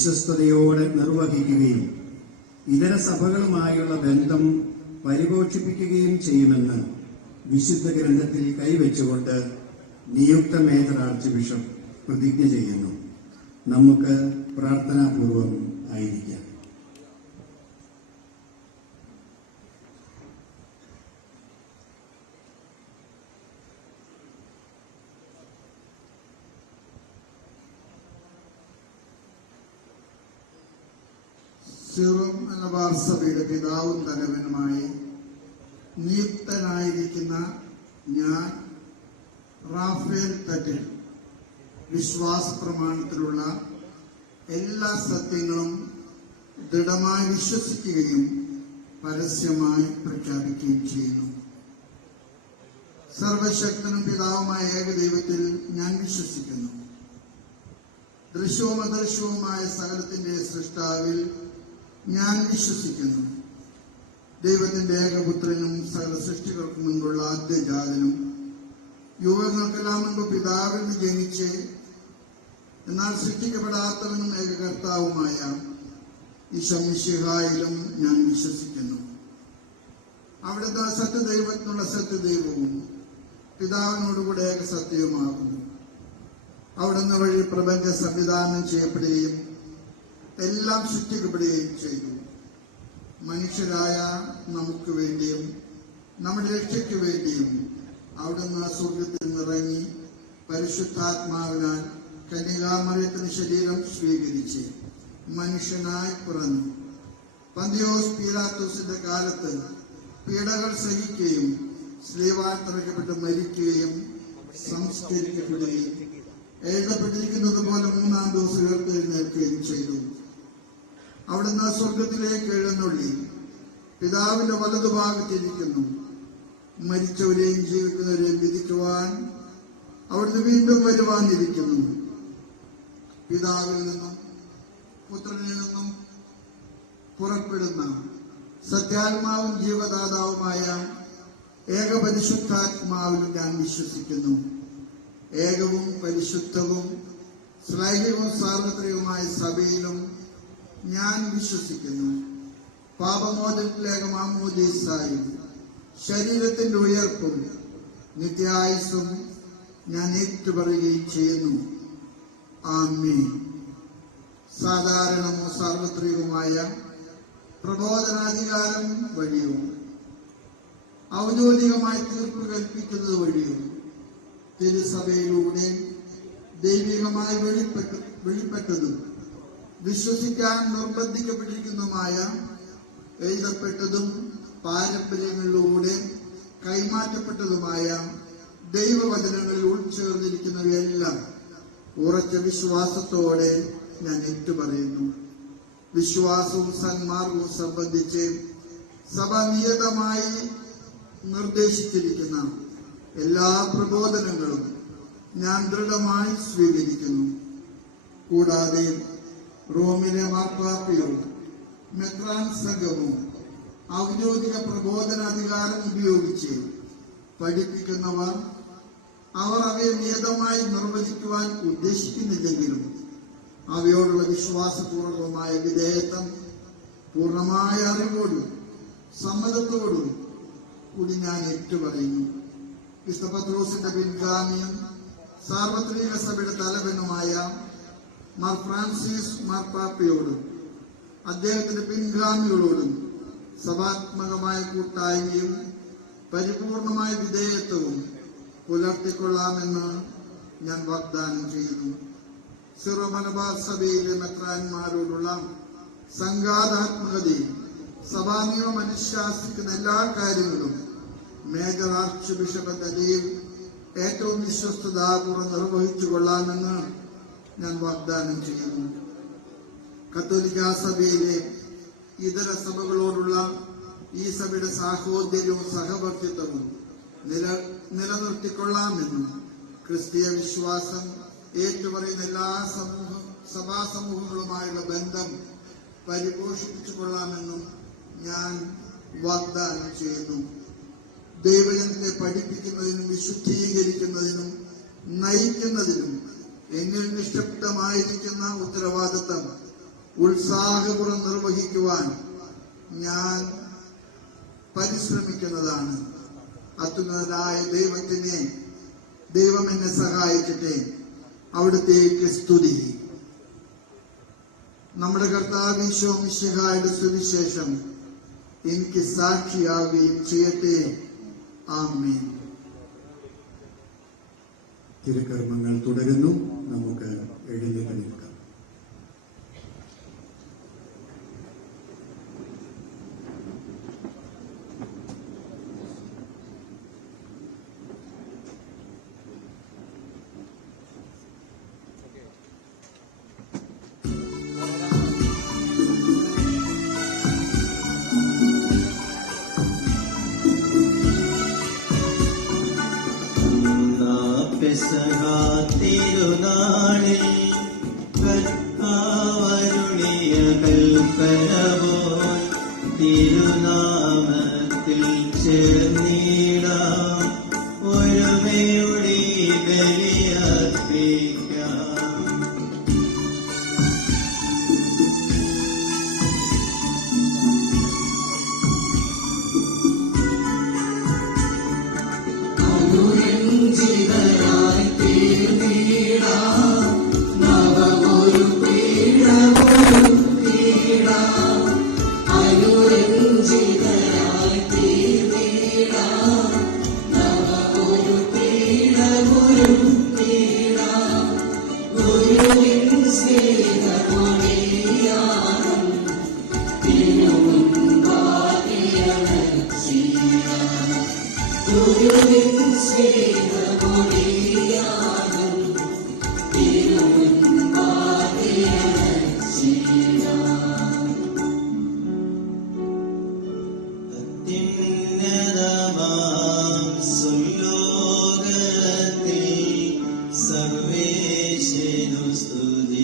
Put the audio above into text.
വിശ്വസ്തയോടെ നിർവഹിക്കുകയും ഇതര സഭകളുമായുള്ള ബന്ധം പരിപോഷിപ്പിക്കുകയും ചെയ്യുമെന്ന് വിശുദ്ധ ഗ്രന്ഥത്തിൽ കൈവച്ചുകൊണ്ട് നിയുക്ത മേജർ ആർച്ച് ബിഷപ്പ് പ്രതിജ്ഞ ചെയ്യുന്നു. നമുക്ക് പ്രാർത്ഥനാപൂർവം ആയിരിക്കാം. സിറോ മലബാർ സഭയുടെ പിതാവും തലവനുമായി നിയുക്തനായിരിക്കുന്ന ഞാൻ റാഫേൽ തട്ടിൽ വിശ്വാസ പ്രമാണത്തിലുള്ള എല്ലാ സത്യങ്ങളും ദൃഢമായി വിശ്വസിക്കുകയും പരസ്യമായി പ്രഖ്യാപിക്കുകയും ചെയ്യുന്നു. സർവശക്തനും പിതാവുമായ ഏകദൈവത്തിൽ ഞാൻ വിശ്വസിക്കുന്നു. ദൃശ്യവും അദൃശ്യവുമായ സകലത്തിന്റെ സൃഷ്ടാവിൽ ഞാൻ വിശ്വസിക്കുന്നു. ദൈവത്തിന്റെ ഏകപുത്രനും സകല സൃഷ്ടികൾക്കും മുൻപുള്ള ആദ്യജാതനും യുഗങ്ങൾക്കെല്ലാം മുൻപ് പിതാവിൽ നിന്ന് ജനിച്ച് എന്നാൽ സൃഷ്ടിക്കപ്പെടാത്തവനും ഏകകർത്താവുമായ ഈശോ മിശിഹായിലും ഞാൻ വിശ്വസിക്കുന്നു. അവിടുത്തെ സത്യദൈവത്തിനുള്ള സത്യദൈവവും പിതാവിനോടുകൂടെ ഏകസത്യവുമാകുന്നു. അവിടുന്ന് വഴി പ്രപഞ്ച സംവിധാനം ചെയ്യപ്പെടുകയും എല്ലാം സൃഷ്ടിക്കപ്പെടുകയും ചെയ്തു. മനുഷ്യരായ നമുക്ക് വേണ്ടിയും നമ്മുടെ രക്ഷയ്ക്ക് വേണ്ടിയും അവിടുന്ന് സ്വർഗത്തിൽ നിറങ്ങി പരിശുദ്ധാത്മാവിനാൽ കന്യകാമറിയത്തിന് ശരീരം സ്വീകരിച്ച് മനുഷ്യനായി പിറന്നു. പന്തിയോസ് പീലാത്തോസിന്റെ കാലത്ത് പീഡകൾ സഹിക്കുകയും സ്ലീവാൽ തറയ്ക്കപ്പെട്ട് മരിക്കുകയും സംസ്കരിക്കപ്പെടുകയും എഴുതപ്പെട്ടിരിക്കുന്നത് പോലെ 3-ാം ദിവസം ഉയർത്തെഴുന്നേൽക്കുകയും ചെയ്തു. അവിടുന്ന് സ്വർഗത്തിലേക്ക് എഴുന്നള്ളി പിതാവിന്റെ വലതുഭാഗത്തിരിക്കുന്നു. മരിച്ചവരെയും ജീവിക്കുന്നവരെയും വിധിക്കുവാൻ അവിടുന്ന് വീണ്ടും വരുവാനിരിക്കുന്നു. പിതാവിൽ നിന്നും പുത്രനിൽ നിന്നും പുറപ്പെടുന്ന സത്യാത്മാവും ജീവദാതാവുമായ ഏകപരിശുദ്ധാത്മാവിൽ ഞാൻ വിശ്വസിക്കുന്നു. ഏകവും പരിശുദ്ധവും ശ്ലൈഹികവും സാർവത്രികവുമായ സഭയിലും ഞാൻ വിശ്വസിക്കുന്നു. പാപമോചനത്തിലേക്ക് മാമോദീസായും ശരീരത്തിന്റെ ഉയർപ്പും നിത്യായുസ്സും ഞാൻ ഏറ്റുപറയുകയും ചെയ്യുന്നു. ആമേൻ. സാധാരണമോ സാർവത്രികവുമായ പ്രബോധനാധികാരം വഴിയോ ഔദ്യോഗികമായി തീർപ്പ് കൽപ്പിക്കുന്നത് വഴിയോ തിരുസഭയിലൂടെ ദൈവികമായി വെളിപ്പെട്ടതും വിശ്വസിക്കാൻ നിർബന്ധിക്കപ്പെട്ടിരിക്കുന്നതുമായ എഴുതപ്പെട്ടതും പാരമ്പര്യങ്ങളിലൂടെ കൈമാറ്റപ്പെട്ടതുമായ ദൈവവചനങ്ങളിൽ ഉൾച്ചേർന്നിരിക്കുന്നവയെല്ലാം ഉറച്ച വിശ്വാസത്തോടെ ഞാൻ ഏറ്റുപറയുന്നു. വിശ്വാസവും സന്മാർഗവും സംബന്ധിച്ച് സഭ നിയതമായി നിർദ്ദേശിച്ചിരിക്കുന്ന എല്ലാ പ്രബോധനങ്ങളും ഞാൻ ദൃഢമായി സ്വീകരിക്കുന്നു. കൂടാതെ റോമിലെ മാർപ്പാപ്പയും മെത്രാൻ സംഘവും ഔദ്യോഗിക പ്രബോധനാധികാരം ഉപയോഗിച്ച് പഠിപ്പിക്കുന്നവർ അവർ അവയെ നിയതമായി നിർവചിക്കുവാൻ ഉദ്ദേശിക്കുന്നില്ലെങ്കിലും അവയോടുള്ള വിശ്വാസപൂർവകമായ വിധേയത്വം പൂർണ്ണമായ അറിവോടും സമ്മതത്തോടും കൂടി ഞാൻ ഏറ്റുപറയുന്നു. വിശുദ്ധ പത്രോസിന്റെ പിൻഗാമിയും സാർവത്രിക സഭയുടെ തലവനുമായ മാർ ഫ്രാൻസിസ് മാർപ്പാപ്പയോടും അദ്ദേഹത്തിന്റെ പിൻഗാമികളോടും സഭാത്മകമായ കൂട്ടായ്മയും പരിപൂർണമായ വിധേയത്വവും പുലർത്തിക്കൊള്ളാമെന്ന് ഞാൻ വാഗ്ദാനം ചെയ്യുന്നു. സിറോ മലബാർ സഭയിലെ മെത്രാന്മാരോടുള്ള സംഘാതാത്മകതയും സഭാനിയമം അനുശാസിക്കുന്ന എല്ലാ കാര്യങ്ങളും മേജർ ആർച്ച് ബിഷപ്പ് എന്ന നിലയിൽ ഏറ്റവും വിശ്വസ്തതാപൂർവ്വം നിർവഹിച്ചു കൊള്ളാമെന്ന് ഞാൻ വാഗ്ദാനം ചെയ്യുന്നു. കത്തോലിക്ക സഭയിലെ ഇതര സഭകളോടുള്ള ഈ സഭയുടെ സാഹോദര്യവും സഹവർത്തിത്വവും നിലനിർത്തിക്കൊള്ളാമെന്നും ക്രിസ്തീയ വിശ്വാസം ഏറ്റുപറയുന്ന എല്ലാ സഭാ സമൂഹങ്ങളുമായുള്ള ബന്ധം പരിപോഷിപ്പിച്ചു കൊള്ളാമെന്നും ഞാൻ വാഗ്ദാനം ചെയ്യുന്നു. ദൈവജനത്തെ പഠിപ്പിക്കുന്നതിനും വിശുദ്ധീകരിക്കുന്നതിനും നയിക്കുന്നതിനും എന്നിൽ നിക്ഷിപ്തമായിരിക്കുന്ന ഉത്തരവാദിത്തം ഉത്സാഹപൂർവ്വം നിർവഹിക്കുവാൻ ഞാൻ പരിശ്രമിക്കുന്നതാണ്. അത്യുന്നതനായ ദൈവം എന്നെ സഹായിക്കട്ടെ. അവിടുത്തേക്ക് സ്തുതി. നമ്മുടെ കർത്താവ് ഈശോ മിശിഹായുടെ സുവിശേഷം എനിക്ക് സാക്ഷിയാവുകയും ചെയ്യട്ടെ. ആമേൻ. തിരുക്കർമ്മങ്ങൾ തുടരുന്നു. നമുക്ക് എഴുന്നേറ്റ് നിൽക്കാം. തിരുനാളിൽ കർത്താവരുളിയ കൽപ്പന പോൽ തിരുനാമത്തിൽ ചേർന്നിടാം, ഒരുമയുടെ ബലിയർപ്പിക്കാം. സ്തുതി